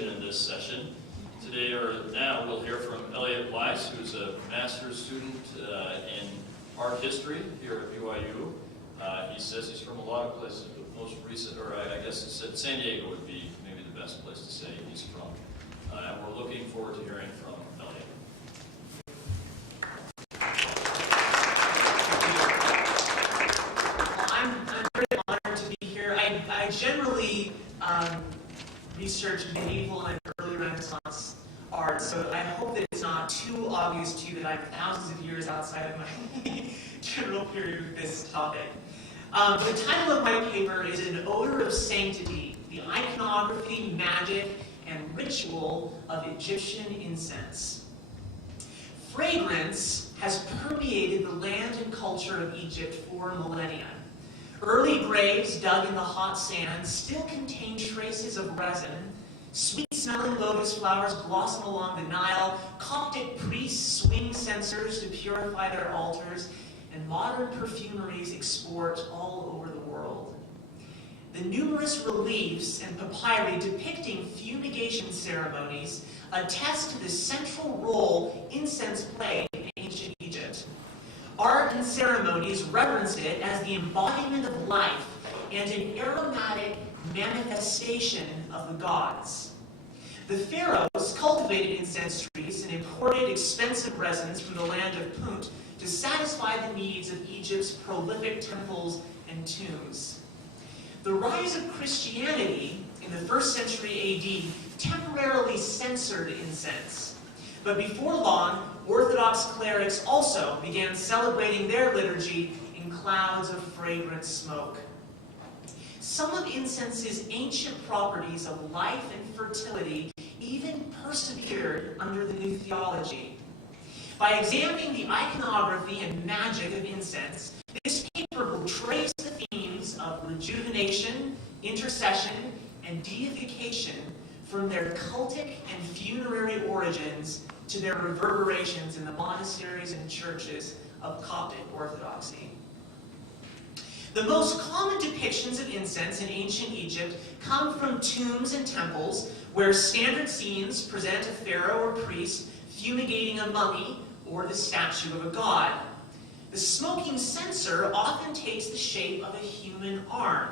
participation in this session. Today or now we'll hear from Elliot Weiss, who's a master's student in art history here at BYU. He says he's from a lot of places, but most recent, or I guess he said San Diego would be maybe the best place to say he's from. And we're looking forward to hearing from Elliot. I'm very honored to be here. I generally research medieval and early Renaissance art, so I hope that it's not too obvious to you that I'm thousands of years outside of my general period with this topic. The title of my paper is An Odor of Sanctity, the Iconography, Magic, and Ritual of Egyptian Incense. Fragrance has permeated the land and culture of Egypt for millennia. Early graves dug in the hot sand still contain traces of resin. Sweet-smelling lotus flowers blossom along the Nile. Coptic priests swing censers to purify their altars. And modern perfumeries export all over the world. The numerous reliefs and papyri depicting fumigation ceremonies attest to the central role incense played in ancient Egypt. Art and ceremonies reverence it as the embodiment of life and an aromatic manifestation of the gods. The pharaohs cultivated incense trees and imported expensive resins from the land of Punt to satisfy the needs of Egypt's prolific temples and tombs. The rise of Christianity in the 1st century AD temporarily censored incense. But before long, Orthodox clerics also began celebrating their liturgy in clouds of fragrant smoke. Some of incense's ancient properties of life and fertility even persevered under the new theology. By examining the iconography and magic of incense, this paper will trace the themes of rejuvenation, intercession, and deification from their cultic and funerary origins to their reverberations in the monasteries and churches of Coptic Orthodoxy. The most common depictions of incense in ancient Egypt come from tombs and temples where standard scenes present a pharaoh or priest fumigating a mummy or the statue of a god. The smoking censer often takes the shape of a human arm,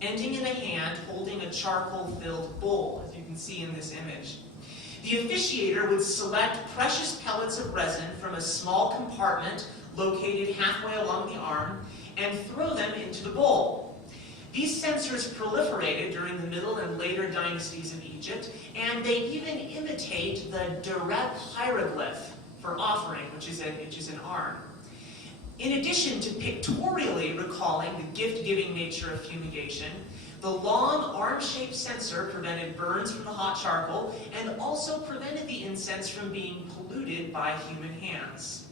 ending in a hand holding a charcoal-filled bowl, as you can see in this image. The officiator would select precious pellets of resin from a small compartment located halfway along the arm and throw them into the bowl. These censers proliferated during the middle and later dynasties of Egypt, and they even imitate the direct hieroglyph for offering, which is an arm. In addition to pictorially recalling the gift-giving nature of fumigation, the long arm-shaped censer prevented burns from the hot charcoal and also prevented the incense from being polluted by human hands.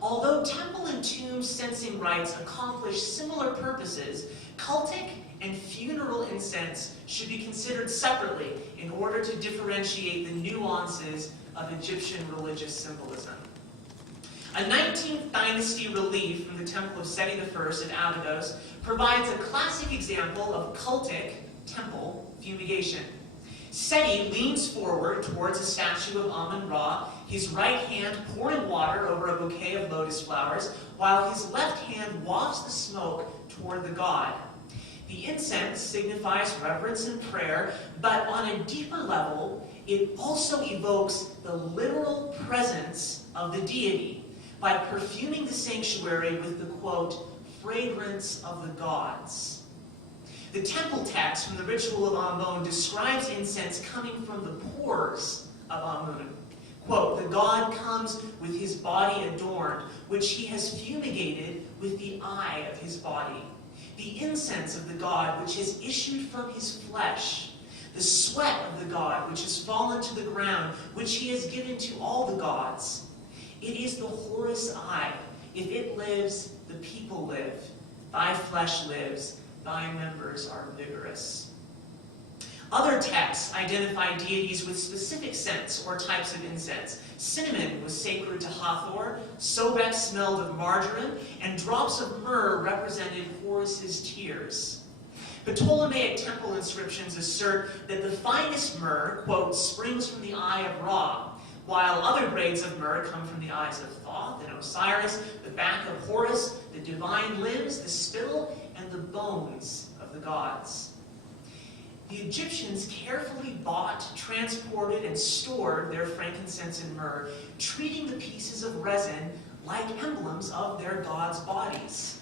Although temple and tomb censing rites accomplish similar purposes, cultic and funeral incense should be considered separately in order to differentiate the nuances of Egyptian religious symbolism. A 19th dynasty relief from the temple of Seti I at Abydos provides a classic example of cultic temple fumigation. Seti leans forward towards a statue of Amun-Ra, his right hand pouring water over a bouquet of lotus flowers, while his left hand wafts the smoke toward the god. The incense signifies reverence and prayer, but on a deeper level, it also evokes the literal presence of the deity by perfuming the sanctuary with the, quote, fragrance of the gods. The temple text from the ritual of Amun describes incense coming from the pores of Amun. Quote, the god comes with his body adorned, which he has fumigated with the eye of his body. The incense of the god, which has issued from his flesh. The sweat of the god, which has fallen to the ground, which he has given to all the gods. It is the Horus eye. If it lives, the people live. Thy flesh lives. Thy members are vigorous. Other texts identify deities with specific scents or types of incense. Cinnamon was sacred to Hathor, Sobek smelled of marjoram, and drops of myrrh represented Horus's tears. Ptolemaic temple inscriptions assert that the finest myrrh, quote, springs from the eye of Ra, while other grades of myrrh come from the eyes of Thoth and Osiris, the back of Horus, the divine limbs, the spittle, and the bones of the gods. The Egyptians carefully bought, transported, and stored their frankincense and myrrh, treating the pieces of resin like emblems of their gods' bodies.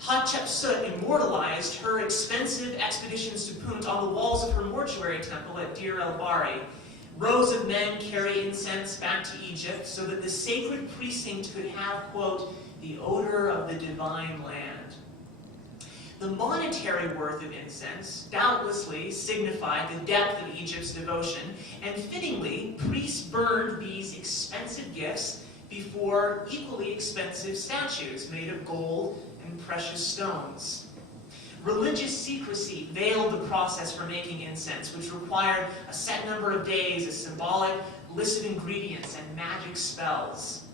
Hatshepsut immortalized her expensive expeditions to Punt on the walls of her mortuary temple at Deir el-Bahri. Rows of men carry incense back to Egypt so that the sacred precinct could have, quote, the odor of the divine land. The monetary worth of incense doubtlessly signified the depth of Egypt's devotion, and fittingly, priests burned these expensive gifts before equally expensive statues made of gold and precious stones. Religious secrecy veiled the process for making incense, which required a set number of days, a symbolic list of ingredients, and magic spells.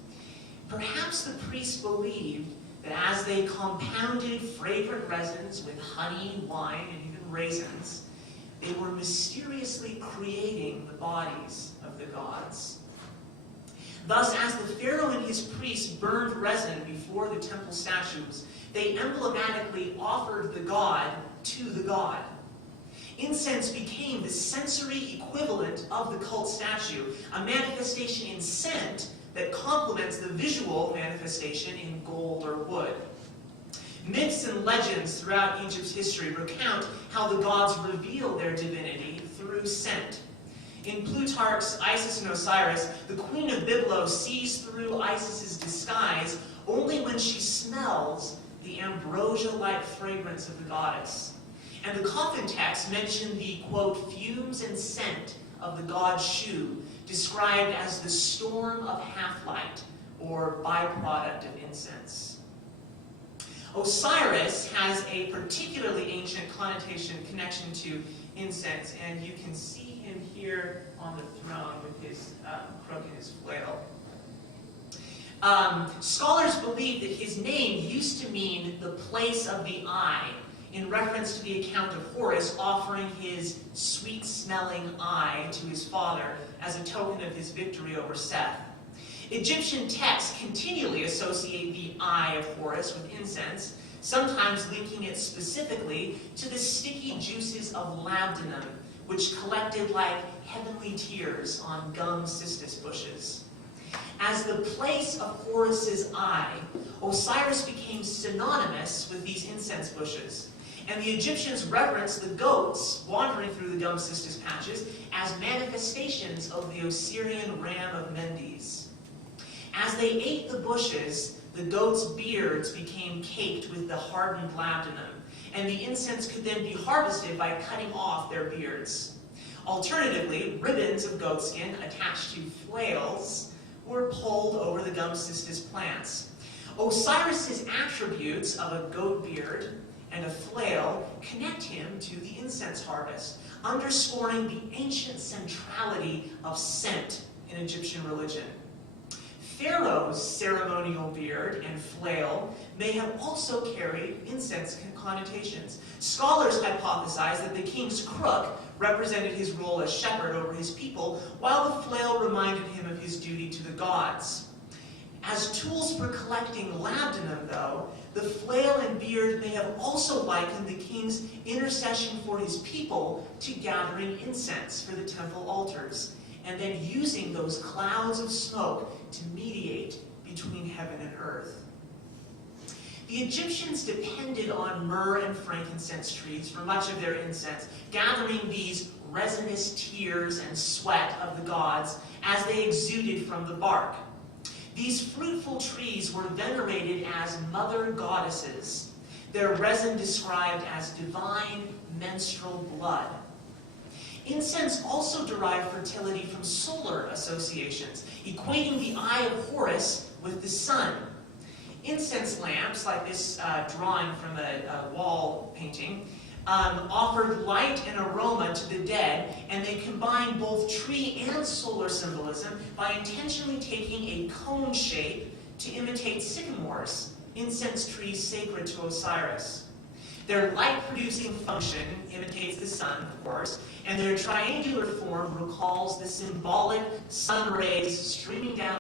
Perhaps the priests believed that as they compounded fragrant resins with honey, wine, and even raisins, they were mysteriously creating the bodies of the gods. Thus, as the pharaoh and his priests burned resin before the temple statues, they emblematically offered the god to the god. Incense became the sensory equivalent of the cult statue, a manifestation in scent that complements the visual manifestation in gold or wood. Myths and legends throughout Egypt's history recount how the gods reveal their divinity through scent. In Plutarch's Isis and Osiris, the queen of Byblos sees through Isis's disguise only when she smells the ambrosia-like fragrance of the goddess. And the coffin texts mention the, quote, fumes and scent of the god Shu, described as the storm of half-light, or byproduct of incense. Osiris has a particularly ancient connection to incense, and you can see him here on the throne with his crook and his flail. Scholars believe that his name used to mean the place of the eye, in reference to the account of Horus offering his sweet-smelling eye to his father as a token of his victory over Seth. Egyptian texts continually associate the eye of Horus with incense, sometimes linking it specifically to the sticky juices of labdanum, which collected like heavenly tears on gum cistus bushes. As the place of Horus's eye, Osiris became synonymous with these incense bushes, and the Egyptians reverenced the goats wandering through the gum cistus patches as manifestations of the Osirian ram of Mendes. As they ate the bushes, the goats' beards became caked with the hardened labdanum, and the incense could then be harvested by cutting off their beards. Alternatively, ribbons of goatskin attached to flails were pulled over the gum cistus plants. Osiris's attributes of a goat beard and a flail connect him to the incense harvest, underscoring the ancient centrality of scent in Egyptian religion. Pharaoh's ceremonial beard and flail may have also carried incense connotations. Scholars hypothesize that the king's crook represented his role as shepherd over his people, while the flail reminded him of his duty to the gods. As tools for collecting labdanum, though, the flail and beard may have also likened the king's intercession for his people to gathering incense for the temple altars, and then using those clouds of smoke to mediate between heaven and earth. The Egyptians depended on myrrh and frankincense trees for much of their incense, gathering these resinous tears and sweat of the gods as they exuded from the bark. These fruitful trees were venerated as mother goddesses, their resin described as divine menstrual blood. Incense also derived fertility from solar associations, equating the eye of Horus with the sun. Incense lamps, like this drawing from a wall painting, offered light and aroma to the dead, and they combined both tree and solar symbolism by intentionally taking a cone shape to imitate sycamores, incense trees sacred to Osiris. Their light-producing function imitates the sun, of course, and their triangular form recalls the symbolic sun rays streaming down